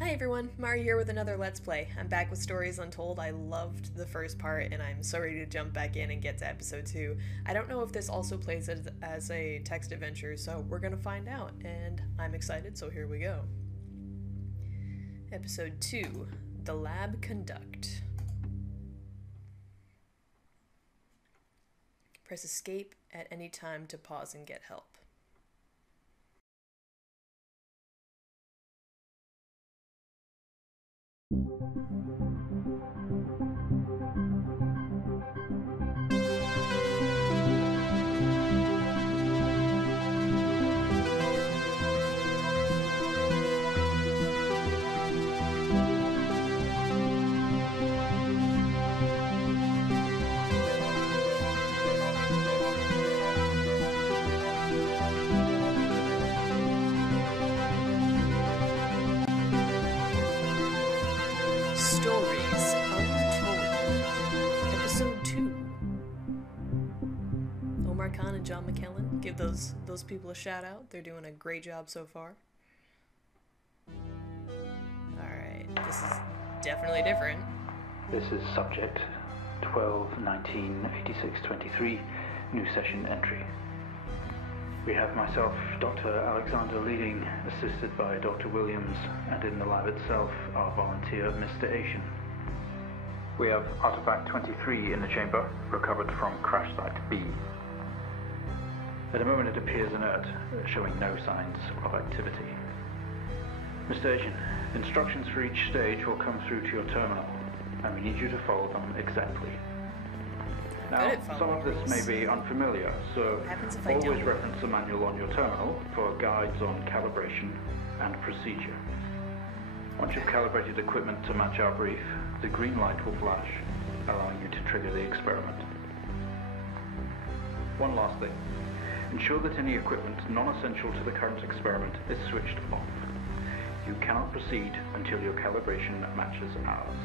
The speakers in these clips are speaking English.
Hi everyone, Mari here with another Let's Play. I'm back with Stories Untold. I loved the first part and I'm so ready to jump back in and get to episode 2. I don't know if this also plays as a text adventure, so we're gonna find out, and I'm excited, so here we go. Episode 2, The Lab Conduct. Press escape at any time to pause and get help. Stories Untold, Episode 2. Omar Khan and John McKellen, give those people a shout out. They're doing a great job so far. Alright, this is definitely different. This is subject 12-19-86-23, new session entry. We have myself, Dr. Alexander leading, assisted by Dr. Williams, and in the lab itself, our volunteer, Mr. Asian. We have artifact 23 in the chamber, recovered from crash site B. At the moment it appears inert, showing no signs of activity. Mr. Asian, instructions for each stage will come through to your terminal, and we need you to follow them exactly. Now, some of this may be unfamiliar, so always reference the manual on your terminal for guides on calibration and procedure. Once you've calibrated equipment to match our brief, the green light will flash, allowing you to trigger the experiment. One last thing. Ensure that any equipment non-essential to the current experiment is switched off. You cannot proceed until your calibration matches ours.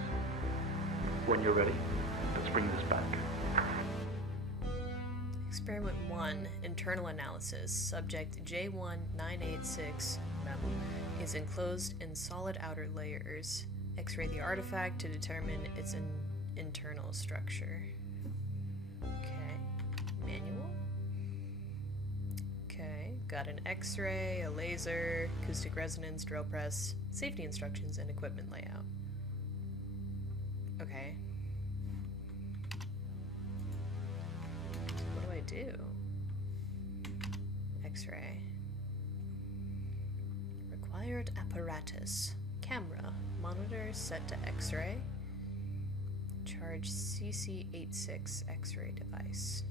When you're ready, let's bring this back. Experiment 1, Internal Analysis. Subject J1986 is enclosed in solid outer layers. X-ray the artifact to determine its internal structure. Okay. Manual. Okay. Got an X-ray, a laser, acoustic resonance, drill press, safety instructions, and equipment layout. Okay. What do I do? X-ray. Required apparatus. Camera. Monitor set to X-ray. Charge CC86 X-ray device.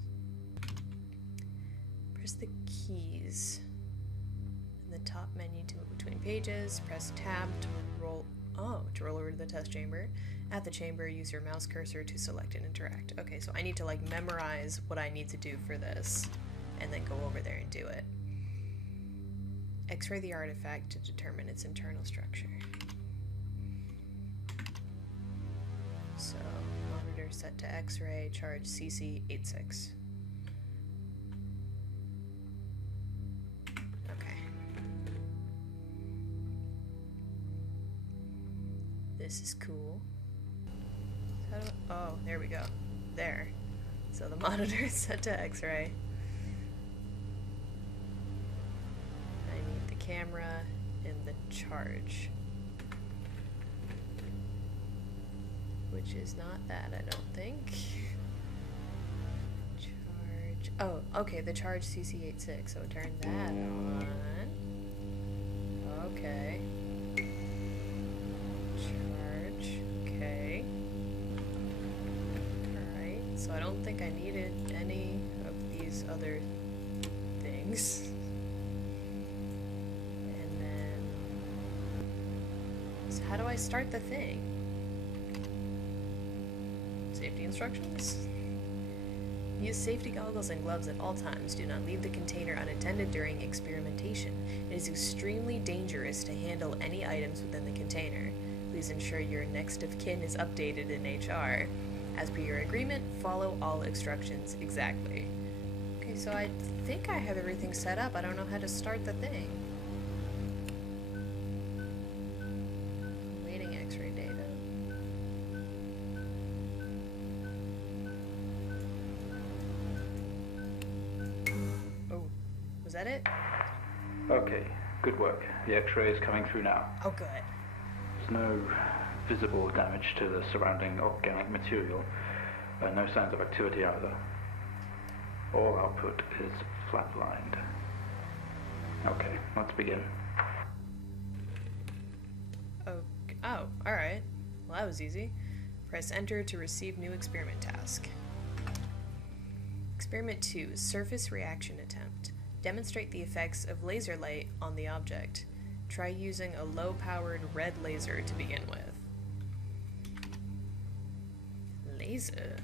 Press the keys in the top menu to move between pages. Press tab to roll over to the test chamber. At the chamber, use your mouse cursor to select and interact. Okay, so I need to like memorize what I need to do for this and then go over there and do it. X-ray the artifact to determine its internal structure. So, monitor set to X-ray, charge CC86. Okay. This is cool. Oh, there we go. There. So the monitor is set to X-ray. I need the camera and the charge. Which is not that, I don't think. Charge. Oh, okay, the charge CC86, so turn that on. Okay. Charge. Okay. Alright, so I don't think I needed any of these other things. And then... So how do I start the thing? Safety instructions? Use safety goggles and gloves at all times. Do not leave the container unattended during experimentation. It is extremely dangerous to handle any items within the container. Please ensure your next of kin is updated in HR. As per your agreement, follow all instructions exactly. Okay, so I think I have everything set up. I don't know how to start the thing. that it? Okay, good work. The X-ray is coming through now. Oh, good. There's no visible damage to the surrounding organic material, and no signs of activity either. All output is flatlined. Okay, let's begin. Oh, alright. Well, that was easy. Press enter to receive new experiment task. Experiment 2, surface reaction attempt. Demonstrate the effects of laser light on the object. Try using a low-powered red laser to begin with. Laser?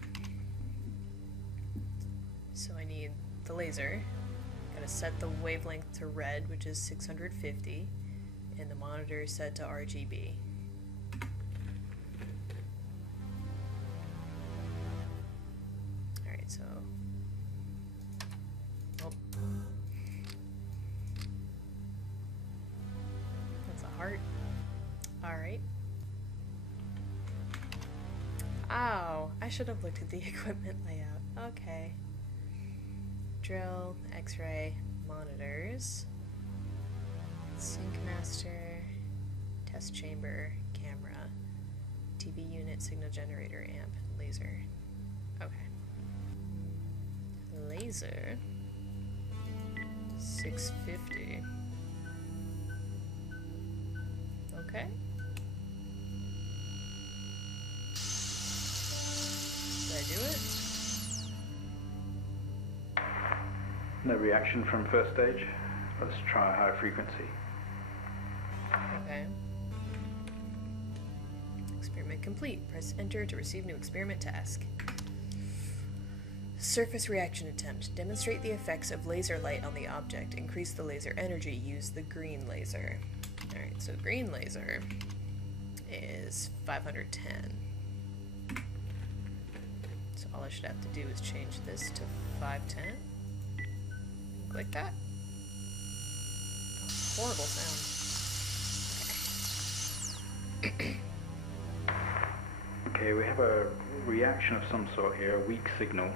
So I need the laser. Gotta set the wavelength to red, which is 650, and the monitor is set to RGB. Alright, so... Oh. That's a heart. Alright. Ow! I should have looked at the equipment layout. Okay. Drill, X-ray, monitors, sync master, test chamber, camera, TV unit, signal generator, amp, laser. Okay. Laser. 650. Okay. Did I do it? No reaction from first stage. Let's try a high frequency. Okay. Experiment complete. Press enter to receive new experiment task. Surface reaction attempt. Demonstrate the effects of laser light on the object. Increase the laser energy. Use the green laser. Alright, so green laser is 510. So all I should have to do is change this to 510. Like that. Oh, horrible sound. Okay, we have a reaction of some sort here, a weak signal.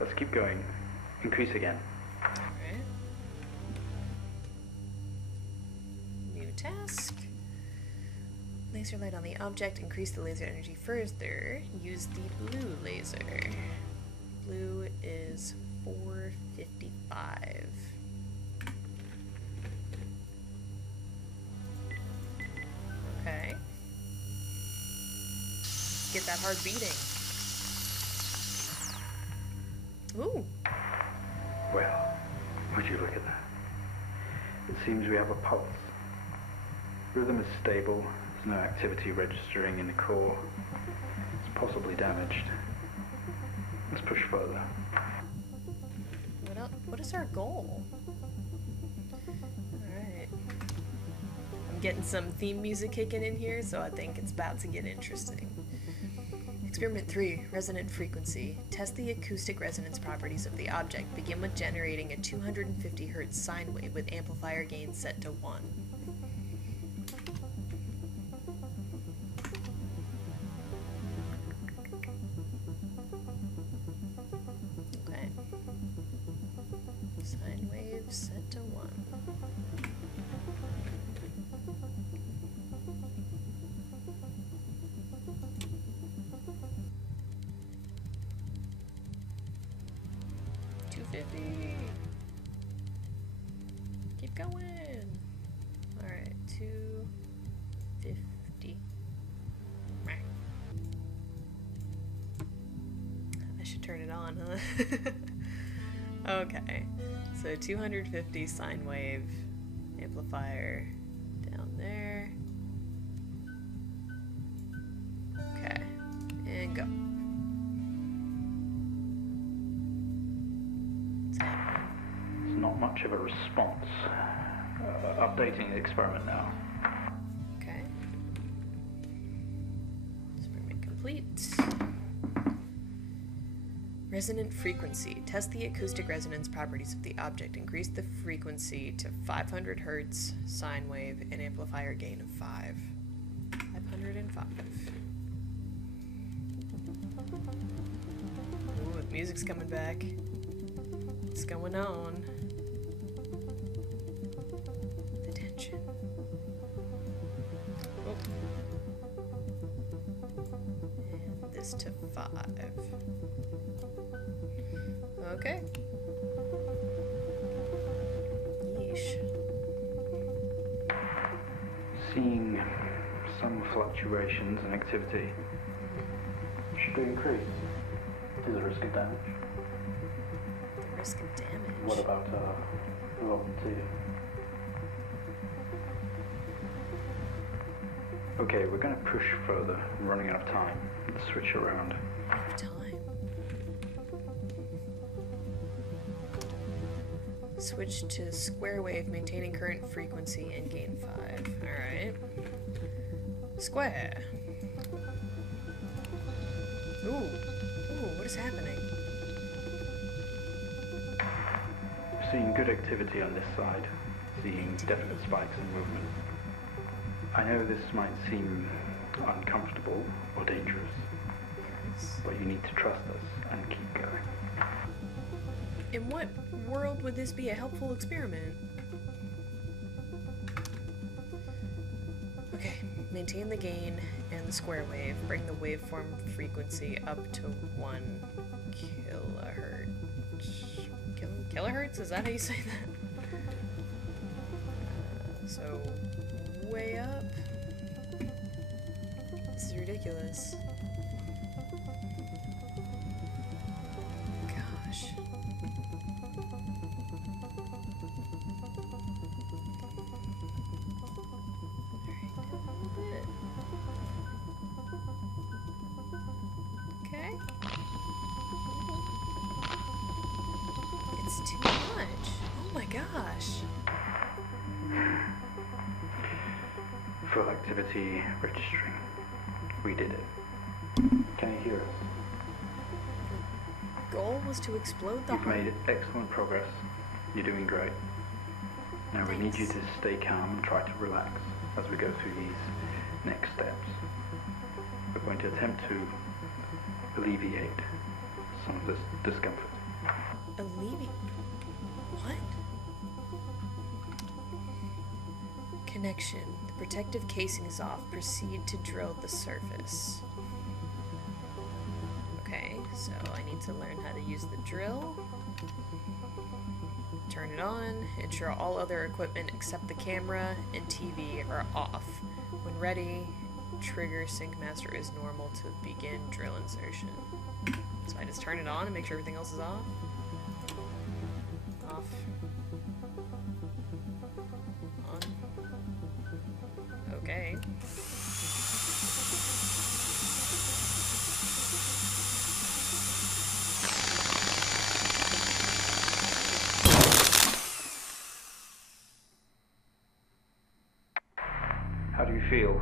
Let's keep going. Increase again. Alright. New task. Laser light on the object. Increase the laser energy further. Use the blue laser. Blue is 455. Okay. Get that heart beating. Ooh. Well, would you look at that? It seems we have a pulse. Rhythm is stable. There's no activity registering in the core. It's possibly damaged. Let's push further. What is our goal? Alright. I'm getting some theme music kicking in here, so I think it's about to get interesting. Experiment 3, resonant frequency. Test the acoustic resonance properties of the object. Begin with generating a 250 Hz sine wave with amplifier gain set to 1. Okay. Sine wave set to 1. Keep going. Alright, 250. I should turn it on, huh? Okay, so 250 sine wave amplifier down there. Okay, and go. Not much of a response. Updating the experiment now. Okay. Experiment complete. Resonant frequency. Test the acoustic resonance properties of the object. Increase the frequency to 500 Hz, sine wave, and amplifier gain of 5. 505. Ooh, the music's coming back. What's going on? this to 5. Okay. Yeesh. Seeing some fluctuations in activity. Should we increase? Is there risk of damage? The risk of damage? What about volunteer? Okay, we're going to push further. I'm running out of time. Let's switch around. Out of time. Switch to square wave, maintaining current frequency and gain 5. Alright. Square. Ooh. Ooh, what is happening? Seeing good activity on this side. Seeing definite spikes in movement. I know this might seem uncomfortable or dangerous, Yes. but you need to trust us and keep going. In what world would this be a helpful experiment? Okay, maintain the gain and the square wave. Bring the waveform frequency up to 1 kilohertz. Kilohertz? Is that how you say that? So, way up. This is ridiculous. Gosh. Okay. It's too much. Oh my gosh. Full activity registering. We did it. Can you hear us? Goal was to explode the You've heart. made excellent progress. You're doing great. Now we need you to stay calm and try to relax as we go through these next steps. We're going to attempt to alleviate some of this discomfort. Alleviate. What? Connection. The protective casing is off. Proceed to drill the surface. Okay, so I need to learn how to use the drill. Turn it on. Ensure all other equipment except the camera and TV are off. When ready, trigger sync master is normal to begin drill insertion. So I just turn it on and make sure everything else is off. Off. On. Okay. How do you feel?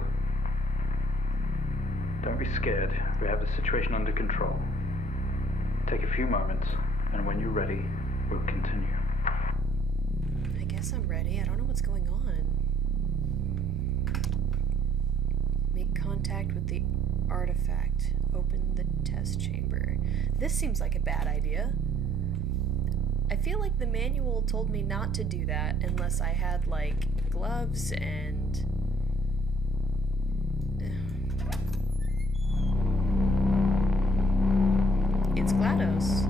Don't be scared. We have the situation under control. Take a few moments, and when you're ready, we'll continue. I guess I'm ready. I don't know what's going on. Make contact with the artifact. Open the test chamber. This seems like a bad idea. I feel like the manual told me not to do that unless I had, like, gloves and... It's GLaDOS.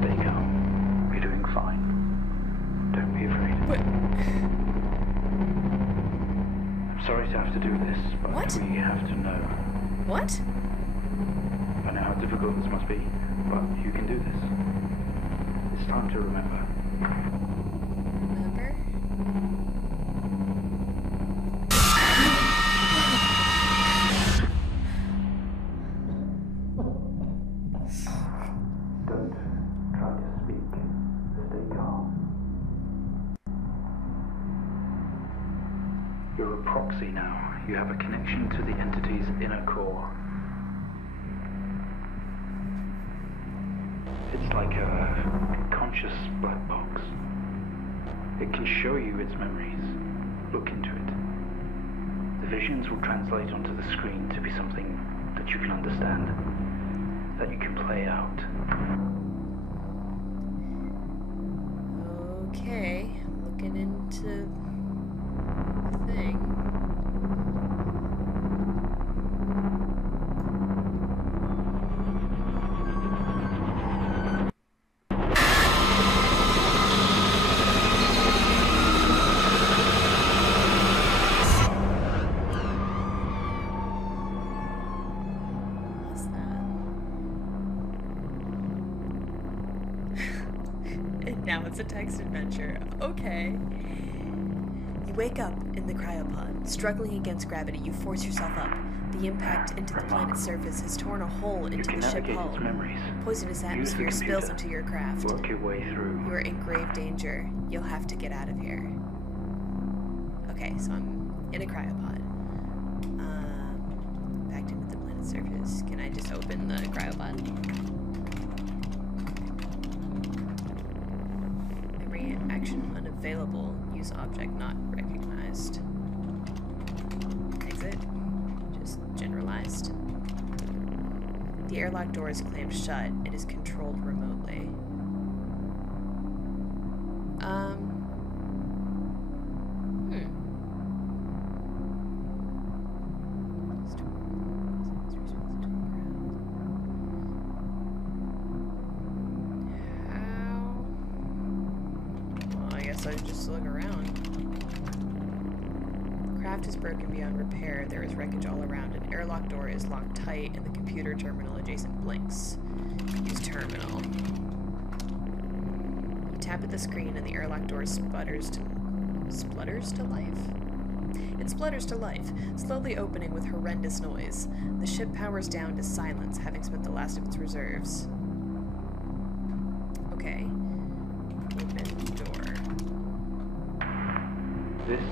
Stay calm. You're doing fine. Don't be afraid. What? I'm sorry to have to do this, but What? we have to know. What? I know how difficult this must be, but you can do this. It's time to remember. Remember? Don't try to speak. Stay calm. You're a proxy now. You have a connection to the entity's inner core. It's like a conscious black box. It can show you its memories. Look into it. The visions will translate onto the screen to be something that you can understand, that you can play out. Okay, looking into the thing. it's a text adventure. Okay. You wake up in the cryopod. Struggling against gravity, you force yourself up. The impact into the planet's surface has torn a hole into the ship hull. Poisonous atmosphere spills into your craft. Work your way through. You are in grave danger. You'll have to get out of here. Okay, so I'm in a cryopod. Backed into the planet's surface. Can I just open the cryopod? Memory action unavailable. Use object not recognized. Exit. Just generalized. The airlock door is clamped shut. It is controlled remotely. So just look around. Craft is broken beyond repair. There is wreckage all around. An airlock door is locked tight, and the computer terminal adjacent blinks. Use terminal. You tap at the screen, and the airlock door splutters to life. It splutters to life, slowly opening with horrendous noise. The ship powers down to silence, having spent the last of its reserves. Okay. Open door. This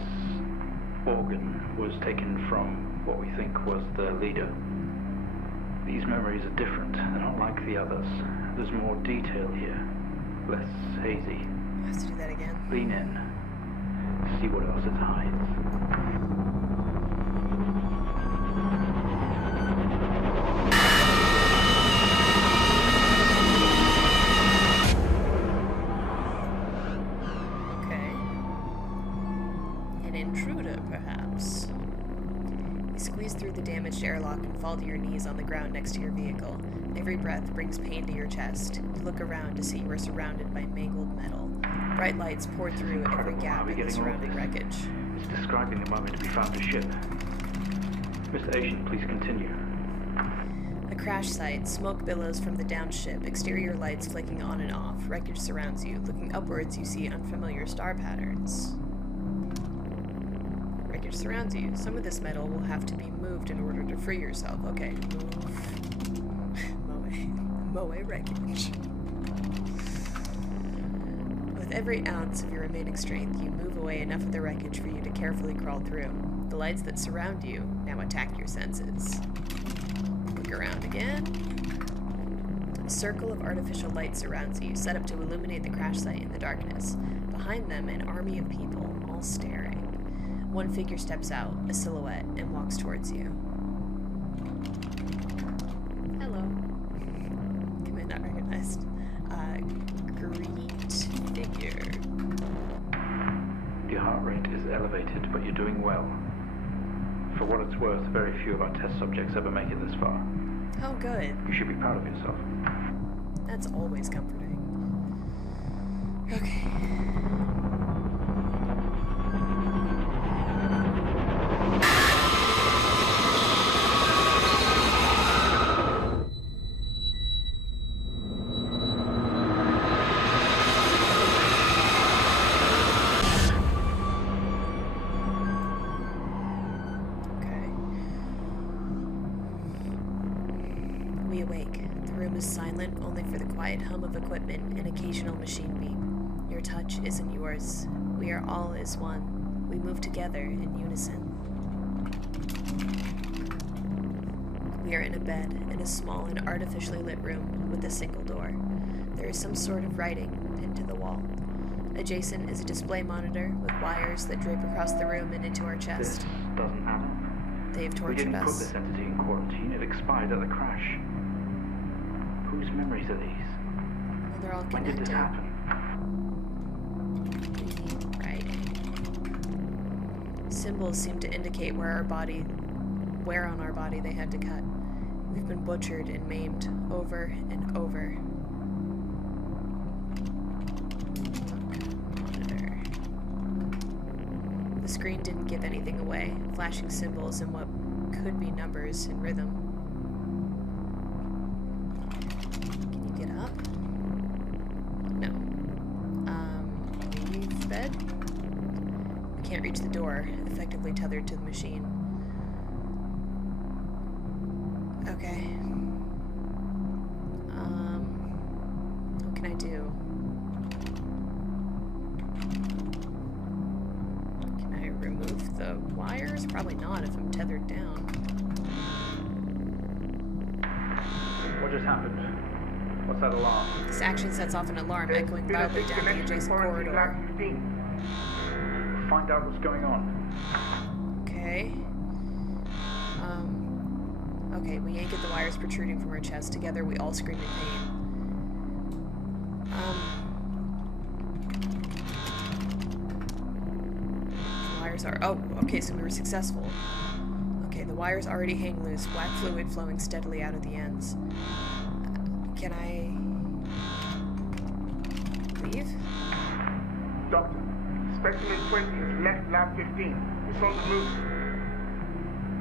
organ was taken from what we think was the leader. These memories are different. They're not like the others. There's more detail here. Less hazy. I have to do that again. Lean in. See what else it hides. Through the damaged airlock and fall to your knees on the ground next to your vehicle. Every breath brings pain to your chest. You look around to see you are surrounded by mangled metal. Bright lights pour through every gap in the surrounding wreckage. It's describing the moment we found the ship. Mr. Asian, please continue. A crash site. Smoke billows from the downed ship. Exterior lights flicking on and off. Wreckage surrounds you. Looking upwards, you see unfamiliar star patterns. Wreckage surrounds you. Some of this metal will have to be moved in order to free yourself. Okay, move. Moe wreckage. With every ounce of your remaining strength, you move away enough of the wreckage for you to carefully crawl through. The lights that surround you now attack your senses. Look around again. A circle of artificial light surrounds you, set up to illuminate the crash site in the darkness. Behind them, an army of people, all staring. One figure steps out, a silhouette, and walks towards you. Hello. Command not recognized. Greet figure. Your heart rate is elevated, but you're doing well. For what it's worth, very few of our test subjects ever make it this far. Oh, good. You should be proud of yourself. That's always comforting. Okay. We awake. The room is silent, only for the quiet hum of equipment and occasional machine beep. Your touch isn't yours. We are all as one. We move together in unison. We are in a bed in a small and artificially lit room with a single door. There is some sort of writing pinned to the wall. Adjacent is a display monitor with wires that drape across the room and into our chest. This doesn't add up. They have tortured We didn't put us. this entity in quarantine. It expired at the crash. Whose memories are these? Well, they're all When connected. did this happen? Writing. Symbols seem to indicate where on our body they had to cut. We've been butchered and maimed over and over. Monitor. The screen didn't give anything away, flashing symbols and what could be numbers in rhythm. Can you get up? No. door, effectively tethered to the machine. Okay. What can I do? Can I remove the wires? Probably not if I'm tethered down. What just happened? What's that alarm? This action sets off an alarm echoing loudly down the adjacent corridor. Find out what's going on. Okay. Okay, we yank at the wires protruding from her chest. Together, we all scream in pain. The wires are... Oh, okay, so we were successful. Okay, the wires already hang loose, black fluid flowing steadily out of the ends. Can I... leave? Doctor, specimen 20 has left lab 15. It's on the move.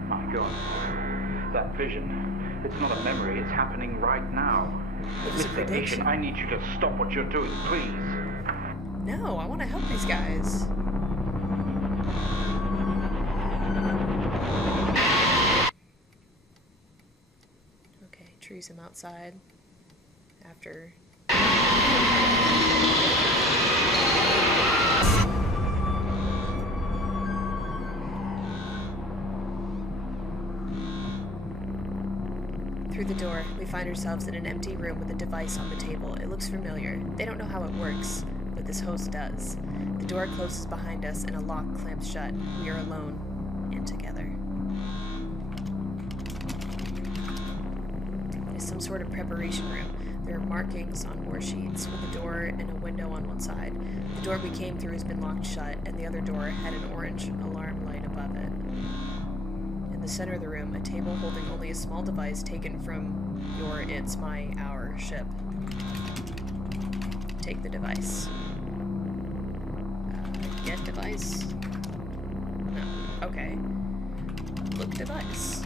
My God. That vision. It's not a memory, it's happening right now. It's a Mr. prediction. Asian, I need you to stop what you're doing, please. No, I want to help these guys. Okay, trees him outside. After... Through the door, we find ourselves in an empty room with a device on the table. It looks familiar. They don't know how it works, but this host does. The door closes behind us and a lock clamps shut. We are alone and together. It is some sort of preparation room. There are markings on war sheets with a door and a window on one side. The door we came through has been locked shut, and the other door had an orange alarm light above it. In the center of the room, a table holding only a small device taken from your It's My Our ship. Take the device. Get device? No. Okay. Look device.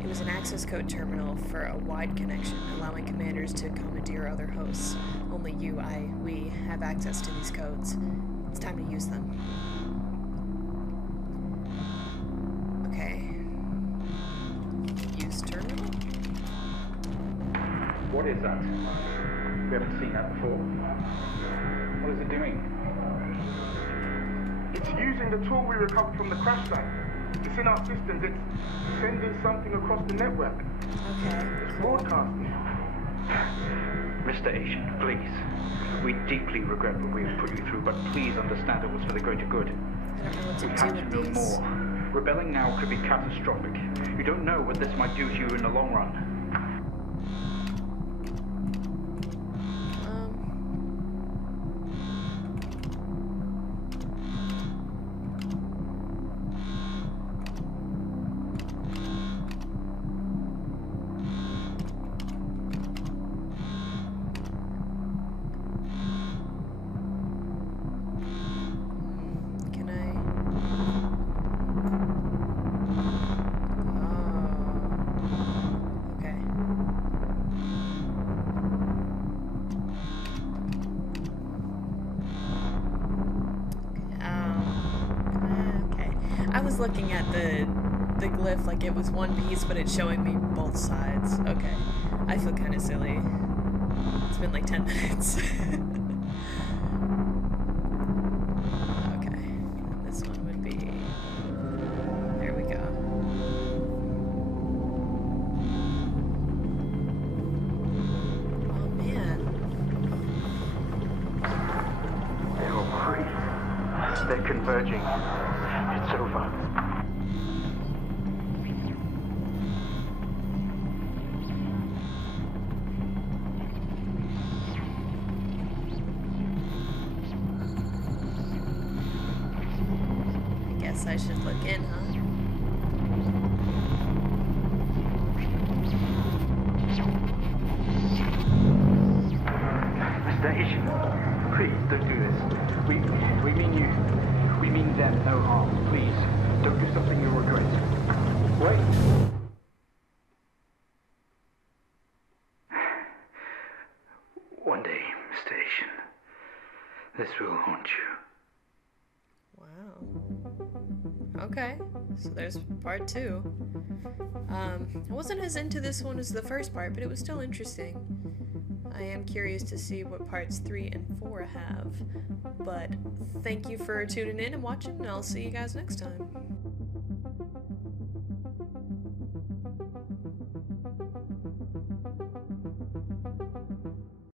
It was an access code terminal for a wide connection, allowing commanders to commandeer other hosts. Only you, we have access to these codes. It's time to use them. Terminal? What is that? We haven't seen that before. What is it doing? It's using the tool we recovered from the crash site. It's in our systems. It's sending something across the network. Okay. It's broadcasting. Mr. Asian, please. We deeply regret what we have put you through, but please understand it was for the greater good. I don't know what to We do have to with know these. more. Rebelling now could be catastrophic. You don't know what this might do to you in the long run. Can I? Okay. Okay. I was looking at the glyph like it was one piece, but it's showing me both sides. Okay. I feel kind of silly. It's been like 10 minutes. Okay. This one would be... There we go. Oh, man. They're free. They're converging. It's over. I guess I should look in, huh? Mr. Asian, please don't do this. We mean you. We mean them no harm. Please, don't do something you'll regret. Wait. One day, Mr. Asian, this will haunt you. Wow. Okay, so there's part 2. I wasn't as into this one as the first part, but it was still interesting. I am curious to see what parts 3 and 4 have. But thank you for tuning in and watching, and I'll see you guys next time.